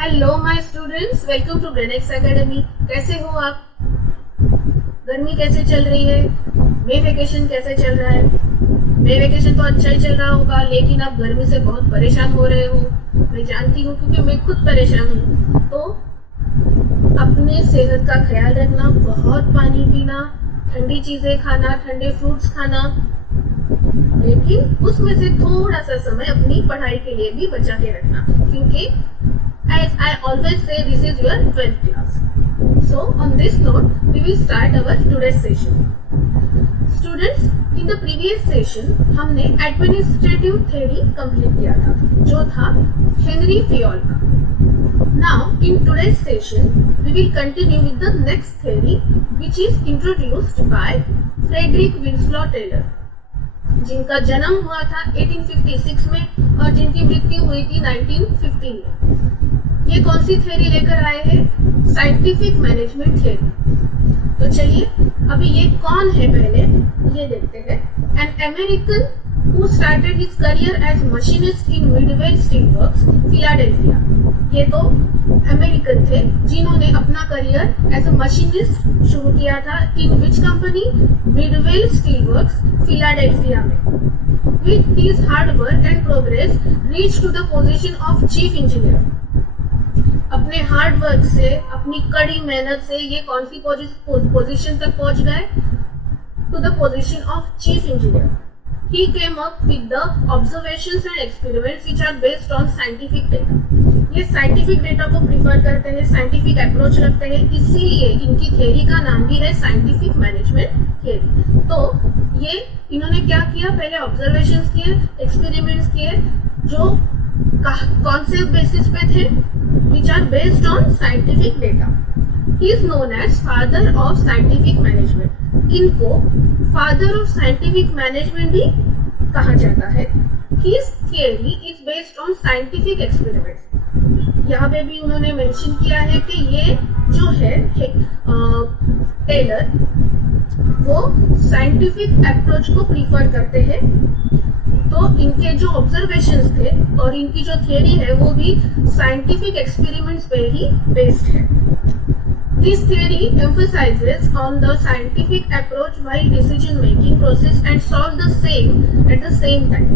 Hello my students, welcome to Grenex academy. कैसे हो आप? गर्मी कैसे चल रही है? मे वेकेशन कैसे चल रहा है? मे वेकेशन तो अच्छा ही चल रहा होगा, लेकिन आप गर्मी से बहुत परेशान हो रहे हो। मैं जानती हूँ क्योंकि मैं खुद परेशान हूँ। तो अपने सेहत का ख्याल रखना, बहुत पानी पीना, ठंडी चीजें खाना, ठंडे फ्रूट्स खाना, लेकिन उसमें से थोड़ा सा समय अपनी पढ़ाई के लिए भी बचा के रखना, क्योंकि as I always say, this is your 12th class. So on this note, we will start our today's session. Students, in the previous session, हमने administrative theory complete किया था, जो था हेनरी फियोल का. Now, in today's session, we will continue with the next theory, which is introduced by Frederick Winslow Taylor, जिनका जन्म हुआ था 1856 में और जिनकी मृत्यु हुई थी 1915 में. ये कौन सी थ्योरी लेकर आए हैं? Scientific management theory. तो चलिए अभी ये कौन है पहले ये देखते हैं. An American who started his career as machinist in Midvale steel works, Philadelphia. ये तो अमेरिकन थे जिन्होंने अपना करियर एज अ मशीनिस्ट शुरू किया था. In which company? Midvale steel works, Philadelphia में. With his hard work and progress, reached to the position of chief engineer. अपने हार्ड वर्क से, अपनी कड़ी मेहनत से ये कौन सी पोजीशन तक पहुंच गए? To the position of chief engineer. He came up with the observations and experiments which are based on scientific data. ये साइंटिफिक डेटा को प्रीफर करते हैं, साइंटिफिक अप्रोच रखते हैं, इसीलिए इनकी थ्योरी का नाम भी है साइंटिफिक मैनेजमेंट थ्योरी. तो ये इन्होंने क्या किया? पहले ऑब्जर्वेशंस किए, एक्सपेरिमेंट्स किए, जो कौन से बेसिस पे थे? which are based on scientific data. He is known as father of scientific management. इनको father of scientific management भी कहा जाता है. His theory is based on scientific experiments. यहाँ पे भी उन्होंने मेंशन किया है कि ये जो है टेलर, वो साइंटिफिक अप्रोच को प्रीफर करते हैं. तो इनके जो ऑब्जर्वेशंस थे और इनकी जो थियरी है वो भी साइंटिफिक एक्सपेरिमेंट्स पे ही बेस्ड है. This theory emphasizes on the scientific approach while decision making process and solve the same at the same time.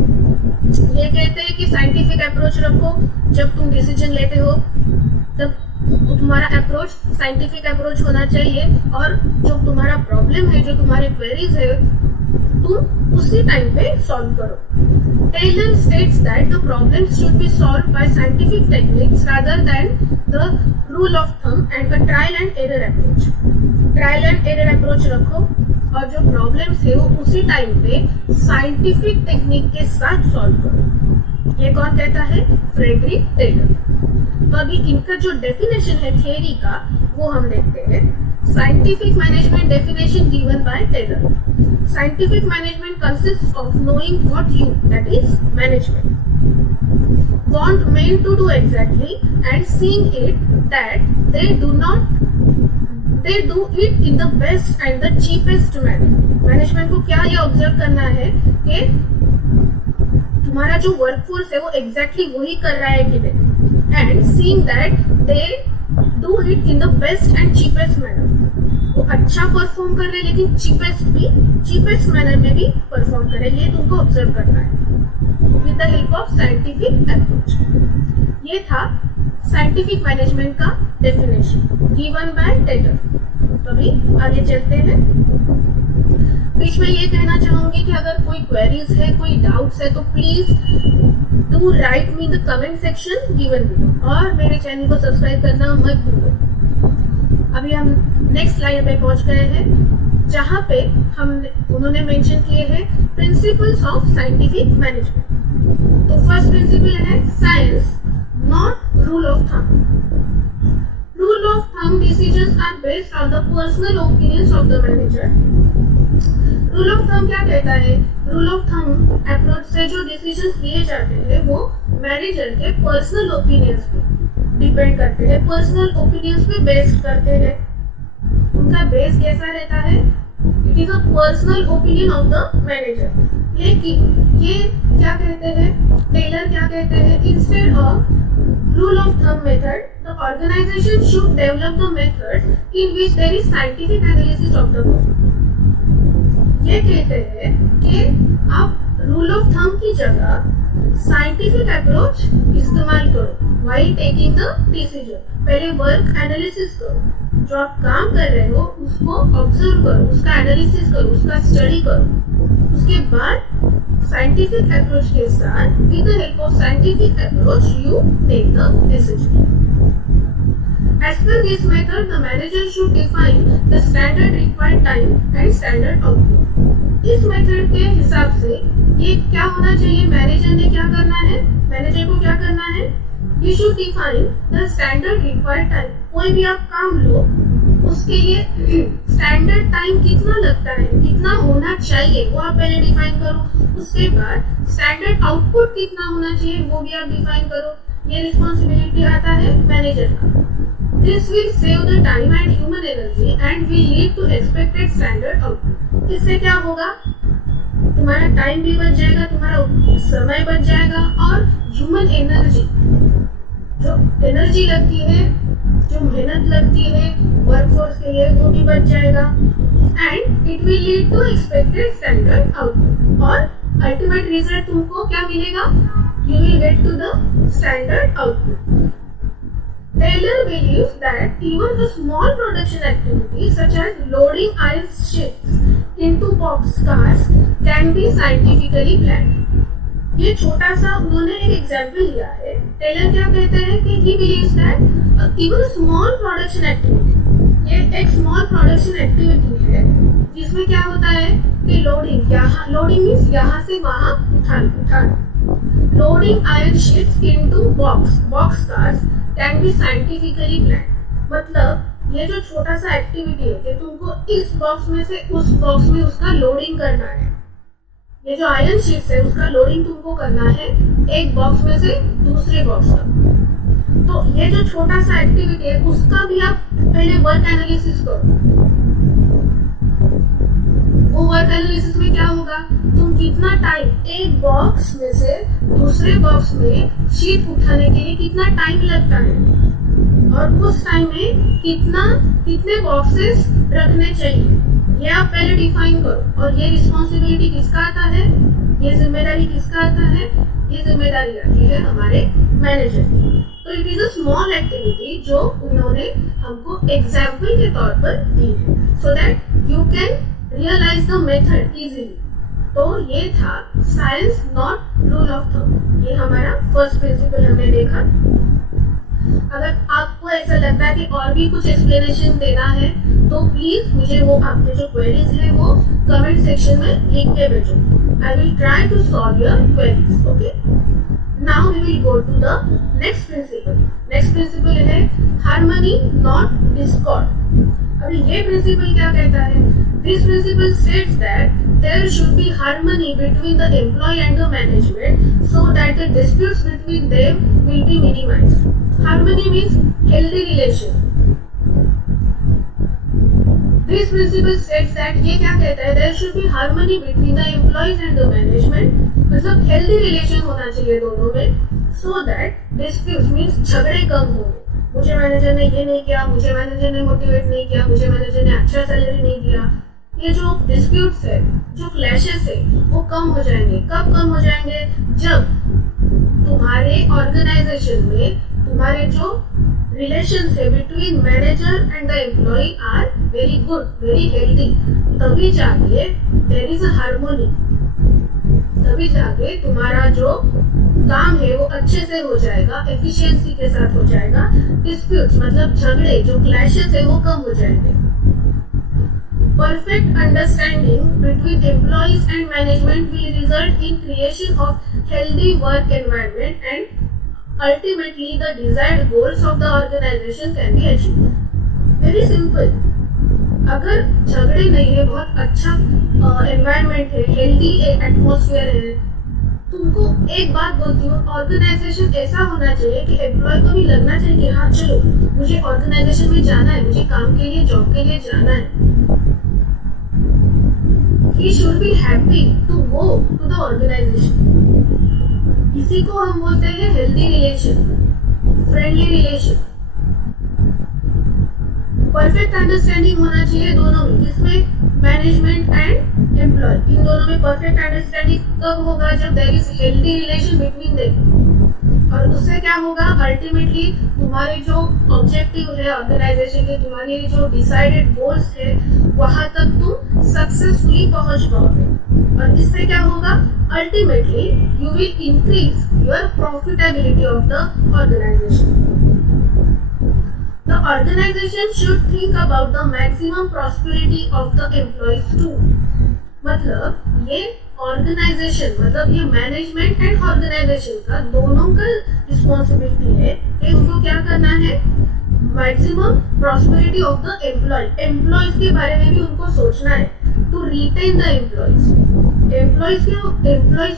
ये कहते हैं कि साइंटिफिक अप्रोच रखो जब तुम डिसीजन लेते हो, तब तुम्हारा अप्रोच साइंटिफिक अप्रोच होना चाहिए, और जो तुम्हारा प्रॉब्लम है, जो तुम्हारे क्वेरीज है, तुम उसी टाइम पे सॉल्व करो. Taylor states that the problems should be solved by scientific techniques rather than the rule of thumb and a trial and error approach. Trial and error approach रखो और जो प्रॉब्लम्स है वो उसी टाइम पे scientific technique के साथ solve करो. ये कौन कहता है? Frederick Taylor. तो अभी इनका जो डेफिनेशन है थियरी का वो हम देखते हैं. Scientific management definition given by Taylor. Scientific management consists of knowing what you, that is management, want men to do exactly and seeing it that they do it in the best and the cheapest manner. Management को क्या ये observe करना है कि तुम्हारा जो workforce है वो एग्जैक्टली वही कर रहा है कि नहीं, and seeing that they do it in the best and cheapest manner. वो अच्छा परफॉर्म कर रहे हैं लेकिन चीपेस्ट मैनर में भी परफॉर्म करे, ये तुमको ऑब्जर्व करना है with the help of scientific approach. ये था साइंटिफिक मैनेजमेंट का डेफिनेशन गिवन बाय टेलर. तो अभी आगे चलते हैं. बीच में ये कहना चाहूंगी कि अगर कोई क्वेरीज है, कोई डाउट्स है, तो please do right me in the comment section given below, और मेरे चैनल को सब्सक्राइब करना मत भूलो. अभी हम नेक्स्ट स्लाइड पे पहुंच गए हैं, जहां पे उन्होंने मेंशन किए हैं प्रिंसिपल्स ऑफ साइंटिफिक मैनेजमेंट. तो फर्स्ट प्रिंसिपल है science, not rule of thumb. Rule of thumb decisions are based on the personal opinions of the manager. Rule of thumb क्या कहता है? रूल ऑफ थंब अप्रोच से जो decisions लिए जाते हैं वो मैनेजर के पर्सनल ओपिनियंस पे डिपेंड करते हैं, पर्सनल ओपिनियंस पे बेस्ड करते हैं. उनका बेस कैसा रहता है? It is a personal opinion of the manager. लेकिन ये क्या कहते हैं, टेलर क्या कहते हैं, instead of rule of thumb method The organization should develop the methods in which there is scientific analysis of the work. ये कहते हैं कि आप रूल ऑफ थंब की जगह साइंटिफिक अप्रोच इस्तेमाल करो while taking the decision. पहले वर्क एनालिसिस करो, जो आप काम कर रहे हो उसको ऑब्जर्व करो, उसका एनालिसिस करो, उसका स्टडी करो, उसके बाद साइंटिफिक अप्रोच के साथ with the help of scientific approach you take the decision. As per this method, the manager should define the standard required time and standard output. इस मेथड के हिसाब से ये क्या होना चाहिए, मैनेजर ने क्या करना है, मैनेजर को क्या करना है, he should define the standard required time. कोई भी आप काम लो उसके लिए स्टैंडर्ड टाइम कितना लगता है, कितना होना चाहिए वो आप पहले डिफाइन करो. उसके बाद स्टैंडर्ड आउटपुट कितना होना चाहिए वो भी आप डिफाइन करो. ये रिस्पॉन्सिबिलिटी आता है मैनेजर का. This will save the time and human energy and will lead to expected standard output. इससे क्या होगा, तुम्हारा टाइम भी बच जाएगा, तुम्हारा समय बच जाएगा और ह्यूमन एनर्जी, जो एनर्जी लगती है, जो मेहनत लगती है वर्कफोर्स के लिए वो भी बच जाएगा. And it will lead to expected standard output और अल्टीमेट रिजल्ट तुमको क्या मिलेगा, you will get to the standard output. Taylor believes that even the small production activities such as loading iron sheets into boxcars can be scientifically planned. ये छोटा सा उन्होंने एक example दिया है. टेलर क्या कहते हैं कि he believes that even a small production activity, ये एक स्मॉल प्रोडक्शन एक्टिविटी है जिसमें क्या होता है कि लोडिंग, यहाँ लोडिंग मीन्स यहाँ से वहाँ उठाना. Loading iron sheets into box cars can be scientifically plan. मतलब ये जो छोटा सा एक्टिविटी है कि तुमको इस बॉक्स में से उस बॉक्स में उसका लोडिंग करना है, ये जो आयरन शीट्स है उसका लोडिंग तुमको करना है एक बॉक्स में से दूसरे बॉक्स तक. तो ये जो छोटा सा एक्टिविटी है उसका भी आप पहले वर्क एनालिसिस करो. वो वर्क एनालिसिस में क्या होगा, तुम कितना टाइम एक बॉक्स में से दूसरे बॉक्स में शीट उठाने के लिए कितना टाइम लगता है और उस टाइम में कितने बॉक्सेस रखने चाहिए, ये आप पहले डिफाइन करो. और ये रिस्पॉन्सिबिलिटी किसका आता है, ये जिम्मेदारी किसका आता है, ये जिम्मेदारी आती है हमारे मैनेजर की. तो it is a small activity जो उन्होंने हमको एग्जाम्पल के तौर पर दी है so that you can realise the method easily. तो ये था science not rule of thumb. ये हमारा फर्स्ट प्रिंसिपल हमने देखा. अगर आपको ऐसा लगता है कि और भी कुछ एक्सप्लेनेशन देना है तो प्लीज मुझे वो आपके जो क्वेरीज है वो कमेंट सेक्शन में लिख के भेजो. I will try to solve your queries. Okay, now we will go to the next principle. Next principle है हार्मनी नॉट डिस्कॉर्ड. अभी ये प्रिंसिपल क्या कहता है, this principle states that there should be harmony between the employee and the management so that the disputes between them will be minimized. Harmony means healthy relation. This principle states that ये क्या कहता है, there should be harmony between the employees and the management. मतलब healthy relation होना चाहिए दोनों में so that disputes means झगड़े कम होंगे. मुझे मैनेजर ने ये नहीं किया, मुझे मैनेजर ने मोटिवेट नहीं किया, मुझे मैनेजर ने अच्छा सैलरी नहीं दिया. ये जो डिस्प्यूट्स है, जो क्लैशेस है वो कम हो जाएंगे. कब कम हो जाएंगे, जब तुम्हारे ऑर्गेनाइजेशन में तुम्हारे जो रिलेशंस है between manager and the employee are very good, very healthy. तभी जाके देयर इज अ हार्मोनी, तभी जाके तुम्हारा जो काम है वो अच्छे से हो जाएगा, एफिशिएंसी के साथ हो जाएगा. डिस्प्यूट्स मतलब झगड़े, जो क्लैशेस है वो कम हो जाएंगे. Perfect understanding between employees and management will result in creation of healthy work environment and ultimately the desired goals of the organization can be achieved. Very simple. अगर झगड़े नहीं है, बहुत अच्छा एनवायरनमेंट है, हेल्दी एटमॉस्फेयर है, तुमको एक बात बोलती हूँ, ऑर्गेनाइजेशन ऐसा होना चाहिए कि एम्प्लॉय को भी लगना चाहिए कि हाँ चलो मुझे ऑर्गेनाइजेशन में जाना है, मुझे काम के लिए, जॉब के लिए जाना है. He should be happy to go to the organization. इसी को हम बोलते हैं healthy relation, friendly relation. Perfect understanding होना चाहिए दोनों में, जिसमें मैनेजमेंट एंड एम्प्लॉय, इन दोनों में परफेक्ट अंडरस्टैंडिंग कब होगा, जब there is healthy relation between them. और उससे क्या होगा, अल्टीमेटली तुम्हारे जो ऑब्जेक्टिव है ऑर्गेनाइजेशन के, तुम्हारे जो डिसाइडेड गोल्स है, वहां तक तुम सक्सेसफुली पहुंच पाओगे। और इससे क्या होगा, ultimately you will increase your profitability of the organisation. The organization should think about the maximum prosperity of the employees too. मतलब ये ऑर्गेनाइजेशन, मतलब ये मैनेजमेंट एंड ऑर्गेनाइजेशन का दोनों का रिस्पॉन्सिबिलिटी है कि उनको क्या करना है, maximum prosperity of the employees के बारे में भी उनको सोचना है, टू रिटेन द एम्प्लॉयज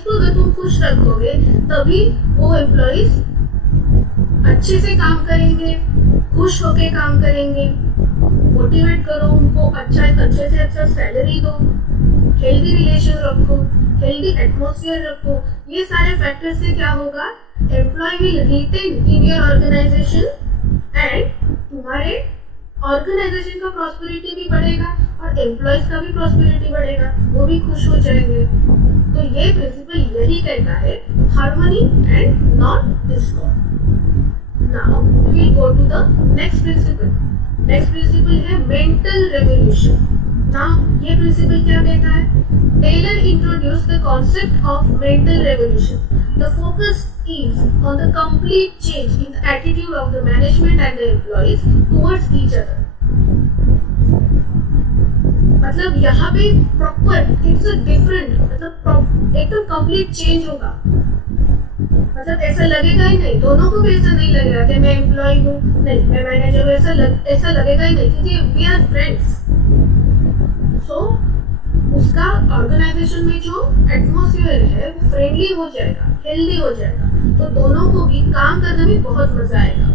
को अगर तुम खुश रखोगे तभी वो एम्प्लॉयज अच्छे से काम करेंगे, खुश होके काम करेंगे। मोटिवेट करो उनको, अच्छे से अच्छा सैलरी दो, हेल्दी रिलेशन रखो, हेल्दी एटमॉस्फेयर रखो। ये सारे फैक्टर से क्या होगा, employee will retain in your organisation and तुम्हारे ऑर्गेनाइजेशन का प्रॉस्पेरिटी भी बढ़ेगा और एम्प्लॉयज का भी प्रॉस्पेरिटी बढ़ेगा, वो भी खुश हो जाएंगे। तो ये प्रिंसिपल यही कहता है, harmony and not Discord. Now we go to the next principle. Next principle है mental revolution. Now ये principle क्या कहता है? Taylor introduced the concept of mental revolution. The focus is on the complete change in the attitude of the management and the employees towards each other. मतलब यहाँ पे proper, it's a different, मतलब एकदम complete change होगा। मतलब ऐसा लगेगा ही नहीं, दोनों को भी ऐसा नहीं लगेगा कि मैं एम्प्लॉय हूँ, नहीं मैं मैनेजर हूँ, ऐसा लगेगा ही नहीं, क्योंकि वी आर फ्रेंड्स। सो उसका ऑर्गेनाइजेशन में जो एटमॉस्फेयर है वो फ्रेंडली हो जाएगा, हेल्दी हो जाएगा, तो दोनों को भी काम करने में बहुत मजा आएगा।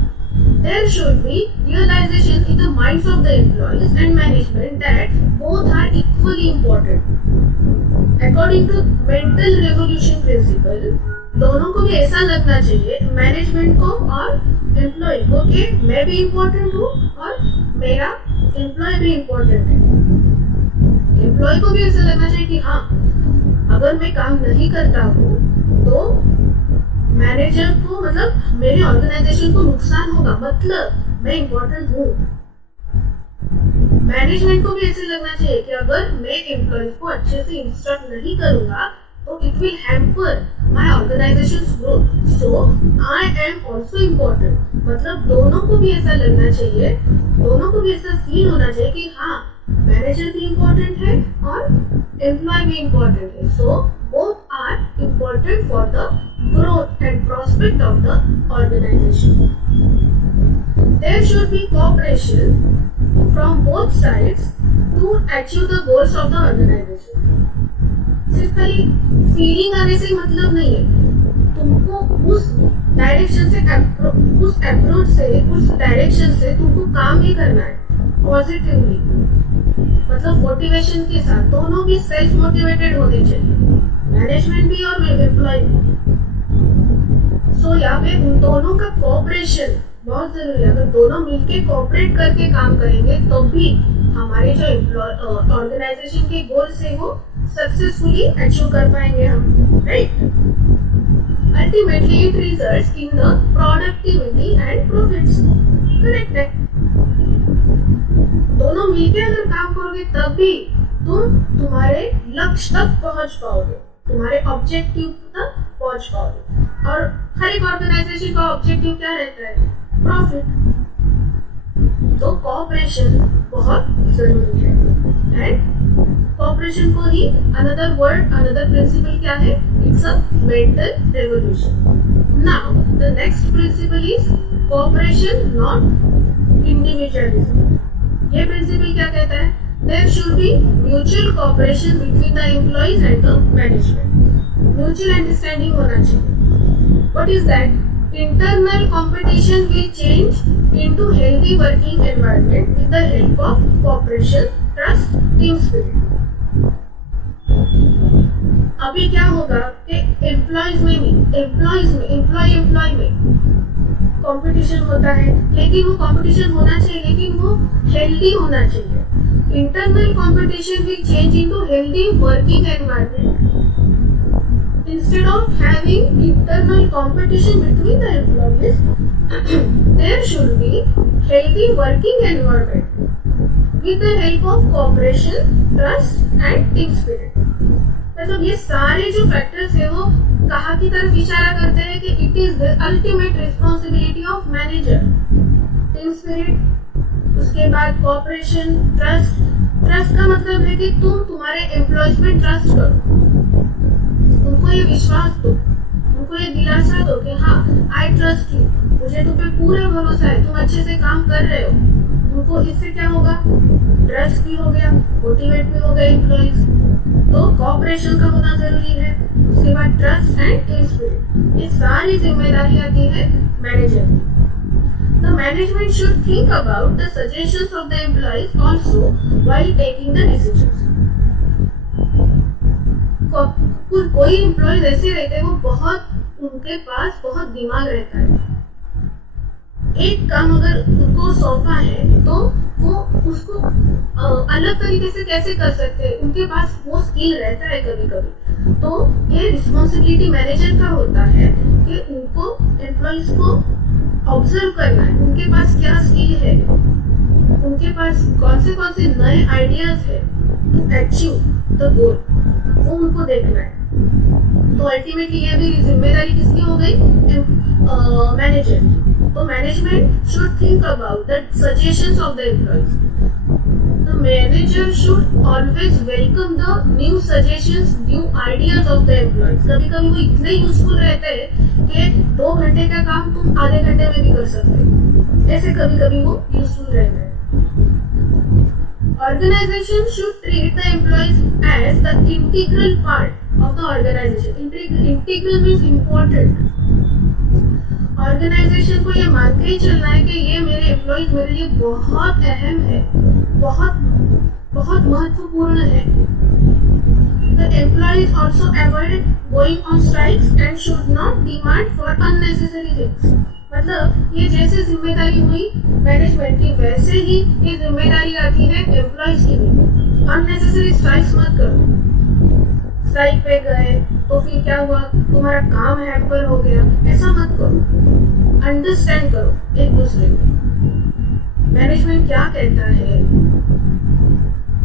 There should be realization in the minds of the employees and management that both are equally important. According to mental revolution principle, दोनों को भी ऐसा लगना चाहिए, मैनेजमेंट को और एम्प्लॉय को, कि मैं भी इम्पोर्टेंट हूँ और मेरा एम्प्लॉय भी इम्पोर्टेंट है। एम्प्लॉय को भी ऐसा लगना चाहिए कि हाँ, अगर मैं काम नहीं करता हूँ तो मैनेजर को, मतलब मेरे ऑर्गेनाइजेशन को नुकसान होगा, मतलब मैं इम्पोर्टेंट हूँ। मैनेजमेंट को भी ऐसे लगना चाहिए कि अगर मैं एम्प्लॉयज को अच्छे से इंस्ट्रक्ट नहीं करूंगा तो it will hamper my organization's growth. So I am also important. मतलब दोनों को भी ऐसा लगना चाहिए, दोनों को भी ऐसा फील होना चाहिए कि हाँ, मैनेजर भी इम्पोर्टेंट है और एम्प्लॉय भी इम्पोर्टेंट है। So both are important for the growth and prospect of the organization. There should be cooperation from both sides to achieve the goals of the organization. सिर्फ खाली फीलिंग आने से मतलब नहीं है, तुमको उस डायरेक्शन से, उस अप्रोच से, उस डायरेक्शन से तुमको काम भी करना है पॉजिटिवली, मतलब मोटिवेशन के साथ। दोनों भी सेल्फ मोटिवेटेड होने चाहिए, मैनेजमेंट भी और एम्प्लॉय भी। सो यहाँ पे उन दोनों का कोऑपरेशन बहुत जरूरी है। अगर दोनों मिलके कोऑपरेट करके काम करेंगे तो भी हमारे जो ऑर्गेनाइजेशन के गोल्स है वो सक्सेसफुली अचीव कर पाएंगे हम, right? Ultimately it results in the productivity and profits, correct है? दोनों मिलके अगर काम करोगे तभी तुम तुम्हारे लक्ष्य तक पहुंच पाओगे, तुम्हारे ऑब्जेक्टिव तक पहुंच पाओगे। और हर एक ऑर्गेनाइजेशन का ऑब्जेक्टिव क्या रहता है? प्रॉफिट। तो कोऑपरेशन बहुत जरूरी है। एंड कोऑपरेशन को ही अनदर वर्ड, अनदर प्रिंसिपल क्या है? It's a mental revolution. Now the next principal is cooperation not individualism. ये प्रिंसिपल क्या कहता है? There should be mutual cooperation between the employees and the management. Mutual understanding होना चाहिए। What is that? Internal competition will change into healthy working environment with the help of cooperation, trust, team spirit. अभी क्या होगा कि employ में competition होता है, लेकिन वो कंपटीशन होना चाहिए, लेकिन वो हेल्दी होना चाहिए। Internal competition will change into healthy working environment. Instead of having internal competition between the employees, there should be healthy working environment with the help of cooperation, trust and team spirit। मतलब ये सारे जो factors है वो कहाँ की तरफ इशारा करते हैं कि it is the ultimate responsibility of manager. Team spirit, उसके बाद कोऑपरेशन, ट्रस्ट। ट्रस्ट का मतलब है कि तुम तुम्हारे एम्प्लॉयज पे ट्रस्ट करो, उनको ये विश्वास दो, उनको ये दिलासा दो कि हाँ आई ट्रस्ट यू, मुझे तुम पे पूरा भरोसा है, तुम अच्छे से काम कर रहे हो। उनको इससे क्या होगा, ट्रस्ट भी हो गया, मोटिवेट भी हो गए एम्प्लॉइज। तो कोऑपरेशन का होना जरूरी है। उसके बाद ट्रस्ट एंड टीम स्पिरिट, ये सारी जिम्मेदारी आती है मैनेजर की। The management should think about the suggestions of the employees also while taking the decisions। कोई एम्प्लॉयज ऐसे रहते हैं वो बहुत, उनके पास बहुत दिमाग रहता है। एक काम अगर उनको सौंपा है तो वो उसको अलग तरीके से कैसे कर सकते हैं, उनके पास वो स्किल रहता है कभी कभी। तो ये रिस्पॉन्सिबिलिटी मैनेजर का होता है कि उनको एम्प्लॉयज को ऑब्जर्व करना है, उनके पास क्या स्किल है, उनके पास कौन से नए आइडियाज है टू अचीव द गोल, वो उनको देखना है। तो अल्टीमेटली ये भी जिम्मेदारी किसकी हो गई, मैनेजर। तो management should think about the suggestions of the employees. The manager should always welcome the new suggestions, new ideas of the employees. कभी कभी वो इतने यूजफुल रहते हैं कि 2 घंटे का काम तुम आधे घंटे में भी कर सकते हो, ऐसे कभी कभी वो यूजफुल रहते हैं। Organization should treat the employees as the integral part of the organization। Integral means important। Organization को ये मान के ही चलना है कि ये मेरे एम्प्लॉइज मेरे लिए बहुत अहम है, बहुत महत्वपूर्ण है। The employees also avoid going on strikes and should not demand for unnecessary things। मतलब ये जैसे जिम्मेदारी हुई मैनेजमेंट की, वैसे ही ये जिम्मेदारी आती है एम्प्लॉइज की भी। अननेसेसरी स्ट्राइक्स मत करो। स्ट्राइक पे गए तो फिर क्या हुआ, तुम्हारा काम हैम्पर हो गया, ऐसा मत करो। अंडरस्टैंड करो एक दूसरे को, मैनेजमेंट क्या कहता है,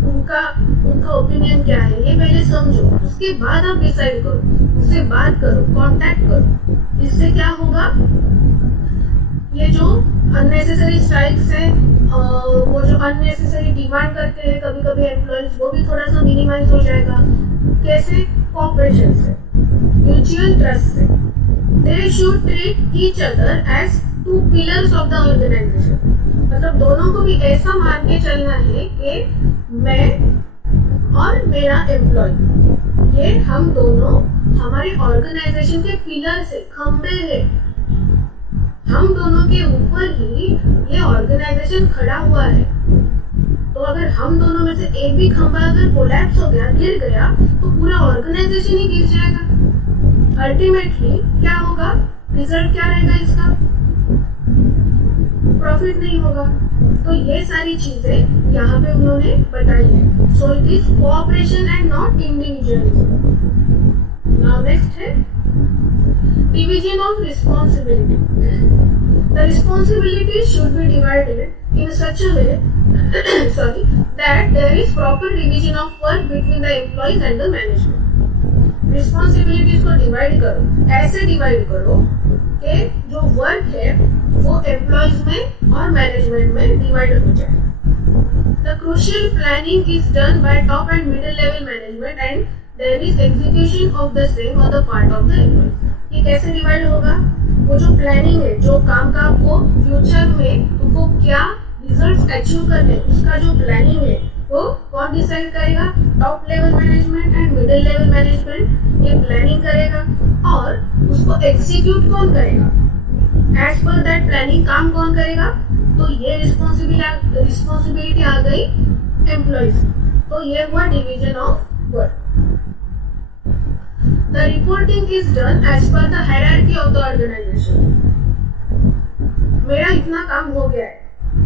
उनका ओपिनियन क्या है, ये पहले समझो, उसके बाद आप डिसाइड करो, उससे बात करो, कांटेक्ट करो। इससे क्या होगा, ये जो अननेसेसरी स्ट्राइक्स है, वो जो अननेसेसरी डिमांड करते हैं कभी कभी एम्प्लॉइज, वो भी थोड़ा सा मिनिमाइज हो जाएगा। कैसे, कोऑपरेशन से, म्यूचुअल ट्रस्ट से। They should treat each other as 2 pillars of the organisation. मतलब दोनों को भी ऐसा मान के चलना है कि मैं और मेरा एम्प्लॉय, ये हम दोनों हमारे ऑर्गेनाइजेशन के पिलर से, खंभे है, हम दोनों के ऊपर ही ये ऑर्गेनाइजेशन खड़ा हुआ है। तो अगर हम दोनों में से एक भी खंभा अगर कोलैप्स हो गया, गिर गया, तो पूरा ऑर्गेनाइजेशन ही गिर जाएगा। अल्टीमेटली क्या होगा, रिजल्ट क्या रहेगा इसका, प्रॉफिट नहीं होगा। तो ये सारी चीजें यहाँ पे उन्होंने बताई है। So it is cooperation and not individualism. Now next है division of responsibility। The responsibilities should be divided in such a way that there is proper division of work between the employees and the management। Responsibilities को divide करो, ऐसे divide करो कि जो work है वो employees में और मैनेजमेंट में डिवाइड हो जाए। The crucial planning is done by top and middle level management and there is execution of the same on the part of the employees। ये कैसे डिवाइड होगा, वो जो प्लानिंग है, जो काम का आपको फ्यूचर में तुमको क्या रिजल्ट्स अचीव करने, उसका जो प्लानिंग है वो कौन डिसाइड करेगा, top level management and middle level management ये प्लानिंग करेगा, और उसको एग्जीक्यूट कौन करेगा, एज पर दैट प्लानिंग काम कौन करेगा। तो ये रिस्पॉन्सिबिलिटी आ गई एम्प्लॉइज। तो ये हुआ division of work. The reporting is done as per the hierarchy of the organization। मेरा इतना काम हो गया है,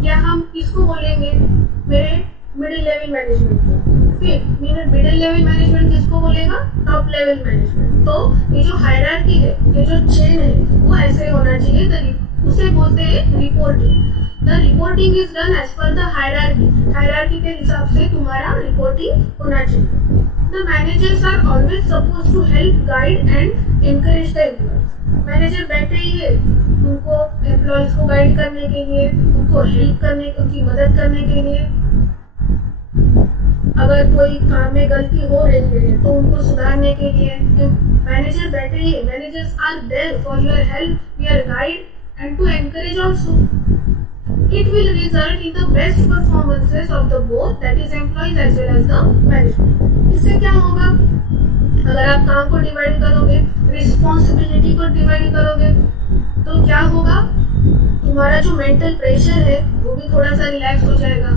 या हम किसको बोलेंगे, मेरे मिडिल लेवल मैनेजमेंट को। फिर मिडिल लेवल मैनेजमेंट किसको बोलेगा, टॉप लेवल मैनेजमेंट। तो ये जो हायरार्की है, ये जो चेन है, वो ऐसे होना चाहिए। उसे बोलते हैं reporting. The reporting is done as per the hierarchy. Hierarchy के हिसाब से तुम्हारा रिपोर्टिंग होना चाहिए। The managers are always suppose to help, guide and encourage the employees. Manager बैठे ही है उनको एम्प्लॉयज को गाइड करने के लिए, उनको हेल्प करने, उनकी मदद करने के लिए। अगर कोई काम में गलती हो रही है तो उनको सुधारने के लिए मैनेजर बैठे ही है। Managers are there for your help, your guide and to encourage also. It will result in the best performances of the both, that is employees as well as the management. इससे क्या होगा, अगर आप काम को डिवाइड करोगे, responsibility को divide करोगे, तो क्या होगा, तुम्हारा जो मेंटल प्रेशर है वो भी थोड़ा सा रिलैक्स हो जाएगा।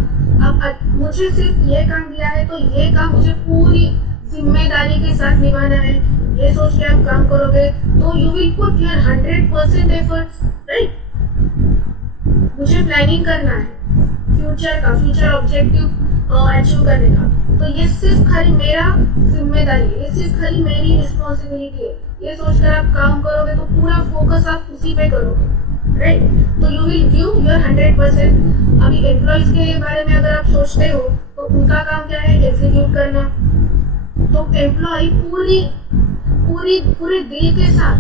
अब मुझे सिर्फ ये काम दिया है तो ये काम मुझे पूरी जिम्मेदारी के साथ निभाना है, ये सोच के आप काम करोगे तो you will put your 100% efforts, right. मुझे प्लानिंग करना है फ्यूचर ऑब्जेक्टिव अचीव करने का, तो ये सिर्फ खाली मेरा जिम्मेदारी है, ये सिर्फ खाली मेरी रिस्पॉन्सिबिलिटी है, ये सोचकर आप काम करोगे तो पूरा फोकस आप उसी पे करोगे, राइट। तो यू विल गिव योर 100%। अभी एम्प्लॉयज के बारे में अगर आप सोचते हो तो उनका काम क्या है, एग्जीक्यूट करना। तो एम्प्लॉय पूरे दिल के साथ,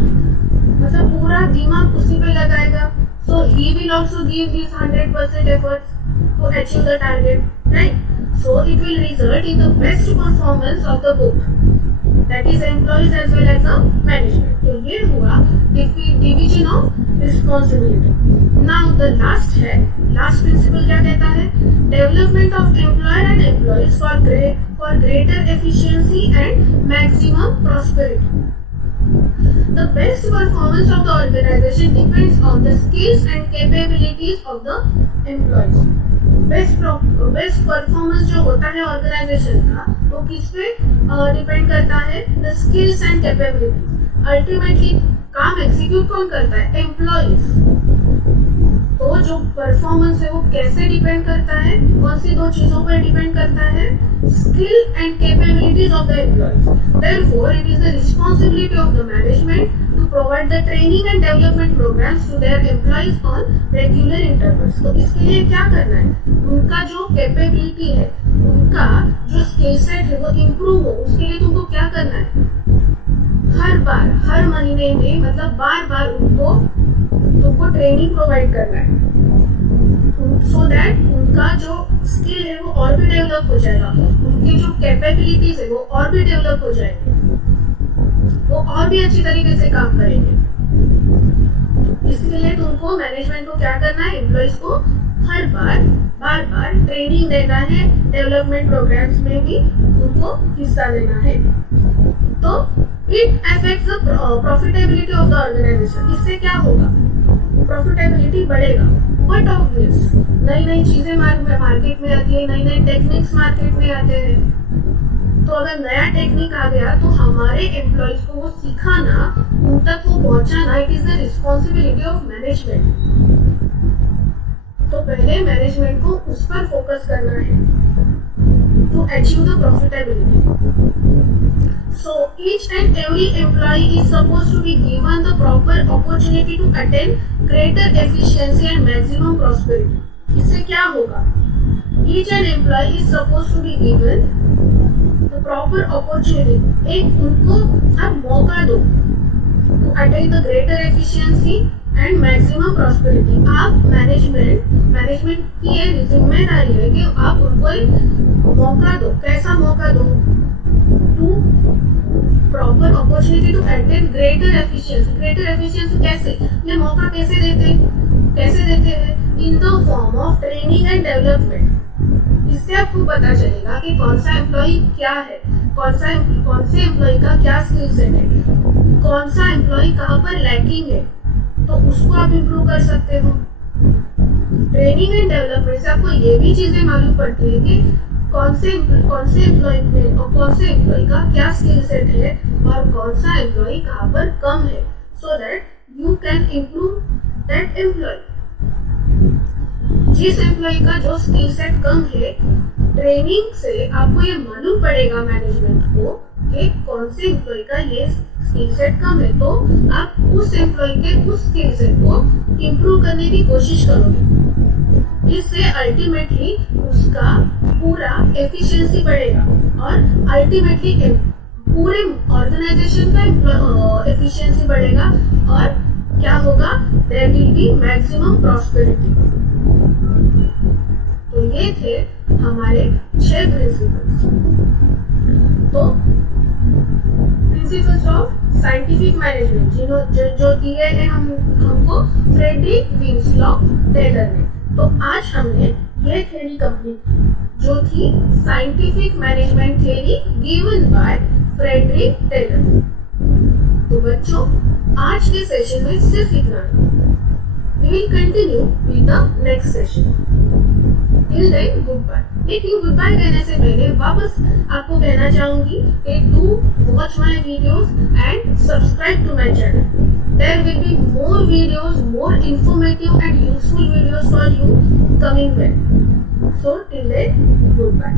मतलब पूरा दिमाग उसी पे लगाएगा। So he will also give his 100% efforts to achieve the target, right? So it will result in the best performance of the both, that is employees as well as the management. तो ये हुआ division of responsibility. Now the last principle क्या कहता है, development of employer and employees for greater efficiency and maximum prosperity. The best performance of the organization depends on the skills and capabilities of the employees. Best performance जो होता है organisation का, वो किस पे डिपेंड करता है, the skills and capabilities. Ultimately काम एग्जीक्यूट कौन करता है, एम्प्लॉइज। तो जो परफॉर्मेंस है वो कैसे डिपेंड करता है, कौन सी दो चीजों पर डिपेंड करता है, skill and capabilities of the employees. Therefore it is the responsibility of the management to provide the training and development programmes to their employees on regular intervals. तो इसके लिए क्या करना है, उनका जो कैपेबिलिटी है, उनका जो स्किल सेट है वो इम्प्रूव हो, उसके लिए तुमको क्या करना है, हर महीने में, मतलब बार तुमको ट्रेनिंग प्रोवाइड करना है, सो दैट उनका जो स्किल है वो और भी डेवलप हो जाएगा, उनकी जो कैपेबिलिटीज है वो और भी डेवलप हो जाएगी, वो और भी अच्छी तरीके से काम करेंगे। इसके लिए तुमको मैनेजमेंट को क्या करना है, एम्प्लॉइज को बार ट्रेनिंग देना है, डेवलपमेंट प्रोग्राम्स में भी उनको हिस्सा लेना है। तो it affects the profitability of the organisation. इससे क्या होगा, प्रॉफिटेबिलिटी बढ़ेगा। बट ऑब्वियस नई चीजें मार्केट में आती है, नई टेक्निक्स मार्केट में आते हैं। तो अगर नया टेक्निक आ गया तो हमारे एम्प्लॉइज को वो सिखाना, उन तक वो पहुंचाना, it is the responsibility of management. तो पहले मैनेजमेंट को उस पर फोकस करना है to achieve the profitability. So each and every employee is supposed to be given the proper opportunity to attain greater efficiency and maximum prosperity. इससे क्या होगा, each and employee is supposed to be given the proper opportunity, एक उनको आप मौका दो to attain the greater efficiency and maximum prosperity. आप management की ये जिम्मेदारी है कि आप उनको एक मौका दो। कैसा मौका दो, to proper opportunity to attain greater efficiency कैसे, ये मौका कैसे देते हैं, in the form of training and development. इससे आपको पता चलेगा कि कौन सा एम्प्लॉय क्या है, कौन से एम्प्लॉय का क्या स्किल सेट है, कौन सा एम्प्लॉय कहाँ पर लैकिंग है, तो उसको आप इम्प्रूव कर सकते हो। ट्रेनिंग एंड डेवलपमेंट से आपको ये भी चीजें मालूम पड़ती है कि कौन से एम्प्लॉय में और कौन से एम्प्लॉय का क्या स्किल सेट है और कौन सा एम्प्लॉय कहाँ पर कम है, so that you can improve that employee. जिस एम्प्लॉय का जो स्किल सेट कम है, ट्रेनिंग से आपको ये मालूम पड़ेगा मैनेजमेंट को कि कौन से एम्प्लॉय का ये स्किल सेट कम है, तो आप उस एम्प्लॉय के उस स्किल सेट को इम्प्रूव करने की कोशिश करोगे, जिससे अल्टीमेटली उसका पूरा एफिशिएंसी बढ़ेगा और अल्टीमेटली पूरे ऑर्गेनाइजेशन का एफिशिएंसी बढ़ेगा और क्या होगा, there will be maximum prosperity. तो ये थे हमारे 6 प्रिंसिपल्स। तो प्रिंसिपल्स ऑफ साइंटिफिक मैनेजमेंट जो दिए हैं हमको फ्रेडरिक विंसलॉ टेलर ने। तो आज हमने ये थ्योरी कंप्लीट की जो थी scientific management theory given by Frederick Taylor. तो बच्चों, आज के सेशन में सिर्फ इतना ही। We will continue with the next session. Till then, goodbye. लेकिन goodbye कहने से पहले वापस आपको कहना चाहूंगी कि do watch my videos and subscribe to my channel. There will be more videos, more informative and useful videos for you coming well. So till then, goodbye.